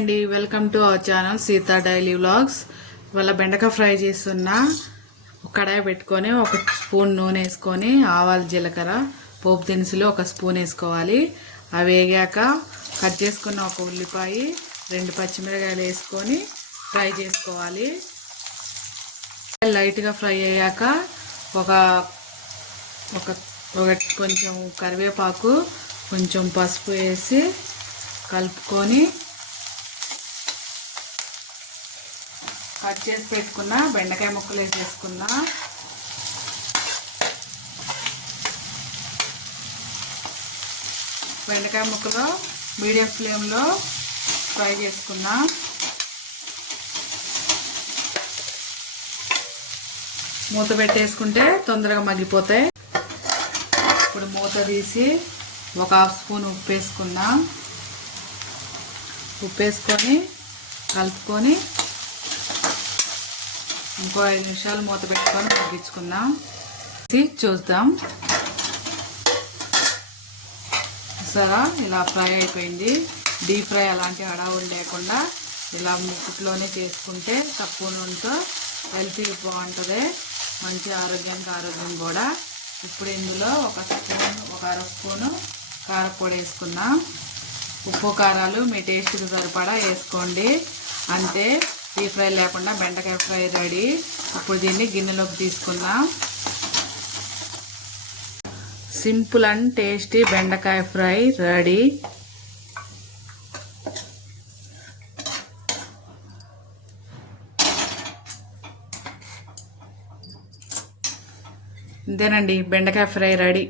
అండి welcome to our channel Sita daily vlogs. ఇవాళ బెండకాయ ఫ్రై చేస్తున్నా. కడాయి పెట్టుకొని ఒక స్పూన్ నూనె వేసుకొని ఆవాలు జీలకర్ర పోపు దినుసులు ఒక స్పూన్ వేసుకోవాలి. అవి వేగాక కట్ చేసుకున్న ఒక ఉల్లిపాయ 2 పచ్చిమిరకాయలు వేసుకొని ఫ్రై చేసుకోవాలి. లైట్గా ఫ్రై అయ్యాక ఒక కొంచెం కరివేపాకు కొంచెం పసుపు వేసి కలుపుకొని కట్ చేసి పెట్టుకున్న బెండకాయ ముక్కలు వేసేసుకున్నా. బెండకాయ ముక్కలు మీడియం ఫ్లేమ్లో ఫ్రై చేసుకున్నా. మూత పెట్టేసుకుంటే తొందరగా మగ్గిపోతాయి. ఇప్పుడు మూత తీసి ఒక హాఫ్ స్పూన్ ఉప్పు వేసుకున్నా. ఉప్పు వేసుకొని కలుపుకొని ఇంకో 5 నిమిషాలు మూత పెట్టుకొని మగ్గించుకుందాం. చూద్దాం. సరే ఇలా ఫ్రై అయిపోయింది. డీప్ ఫ్రై అలాంటి హడావులు లేకుండా ఇలా ముక్కుట్లోనే చేసుకుంటే తక్కువ నూనెతో హెల్తీ బాగుంటుంది, మంచి ఆరోగ్యం కూడా. ఇప్పుడు ఇందులో ఒక అర స్పూను కారపొడి వేసుకున్నాం. ఉప్పు కారాలు మీ టేస్ట్కి సరిపడా వేసుకోండి. అంతే, డీప్ ఫ్రై లేకుండా బెండకాయ ఫ్రై రెడీ. ఇప్పుడు దీన్ని గిన్నెలోకి తీసుకుందాం. సింపుల్ అండ్ టేస్టీ బెండకాయ ఫ్రై రెడీ. ఇంతేనండి, బెండకాయ ఫ్రై రెడీ.